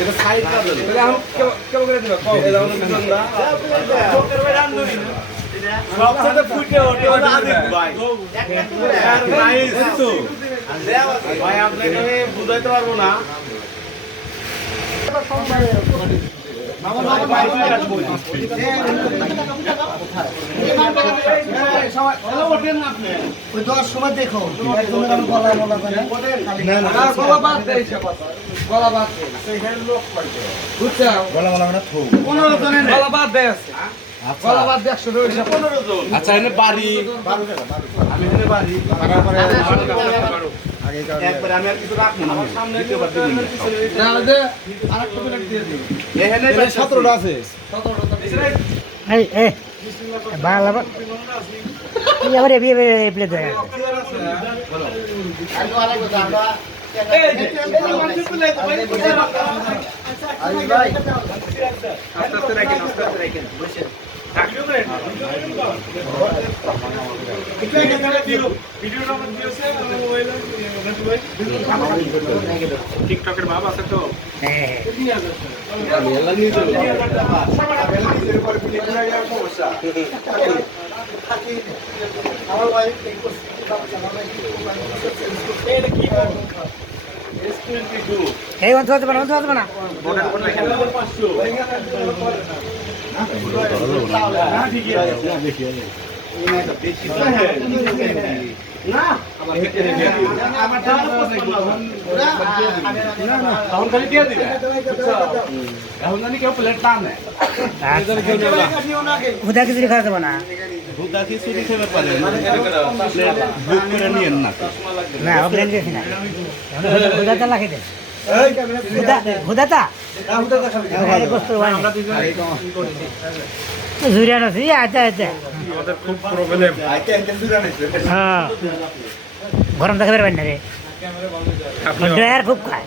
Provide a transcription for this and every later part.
এটা সাইড কাজ তাহলে এখন কেমন করে দিবা কও এটা হলো বিজন না চোখের ভাই রান্ধুনি সবচেয়ে ফুটে ওঠে ওটা আদিক ভাই আর নাইস তো ভাই আপনাকে আমি বুঝাইতে পারবো না সময় দেখো গলা বাদ দেই গলা বাদ বুঝছো গলা বাদ দেয় আছে গলা বাদ দিয়ে 100 রয়েছে 15 জন আচ্ছা এনে বাড়ি 12 আমি এনে বাড়ি একবার আমি আর কিছু রাখবো না আমার সামনে একবার দিবেন না যে আরেকটা প্লেট দিয়ে দিই এখানে 17টা আছে 17টা এই এই বাংলা এই আবার এই প্লেট দেয় টিকটকের ভাব আছে তো হ্যাঁ এই বন্ধ হতে পারে না হুদা খিচুড়ি খাওয়া যাবে না না প্লেন দিয়েছি না হুদাটা লাখে দেন হুদাটা জুরিয়ান আছে আচ্ছা আচ্ছা আমাদের খুব প্রবলেম হ্যাঁ গরম দেখে পারবেন না রে ড্রায়ার খুব খায়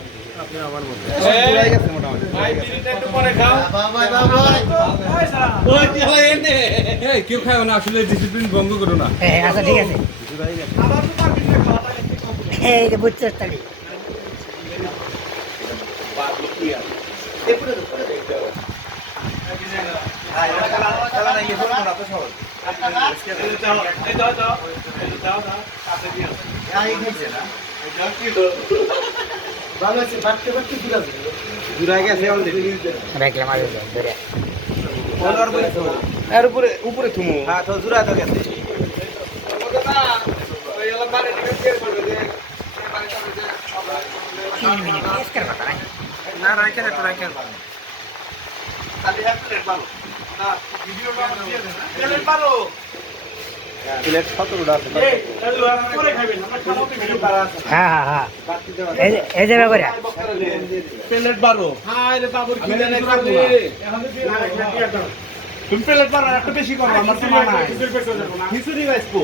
কেউ খায় না আসলে ডিসিপ্লিন ভঙ্গ করো না হ্যাঁ আচ্ছা ঠিক আছে এই যে বুঝছিস তাহলে রাখলাম আগে ধরে এর উপরে উপরে থুমু হ্যাঁ তো জুরা তো গেছে না রাখেন একটু রাখেন খালি এক প্লেট বারো না ভিডিও দিয়ে দেন প্লেট বারো প্লেট 17টা আছে পরে খাবেন আমরা খাওয়াতে ভিডিও করা আছে হ্যাঁ হ্যাঁ হ্যাঁ এই যে ব্যাপারে প্লেট বারো হ্যাঁ রে বাবুর কি জানে খাবে তুমি প্লেট বারো একটা বেশি করো আমার তো মানা খিচুড়ি গাইছো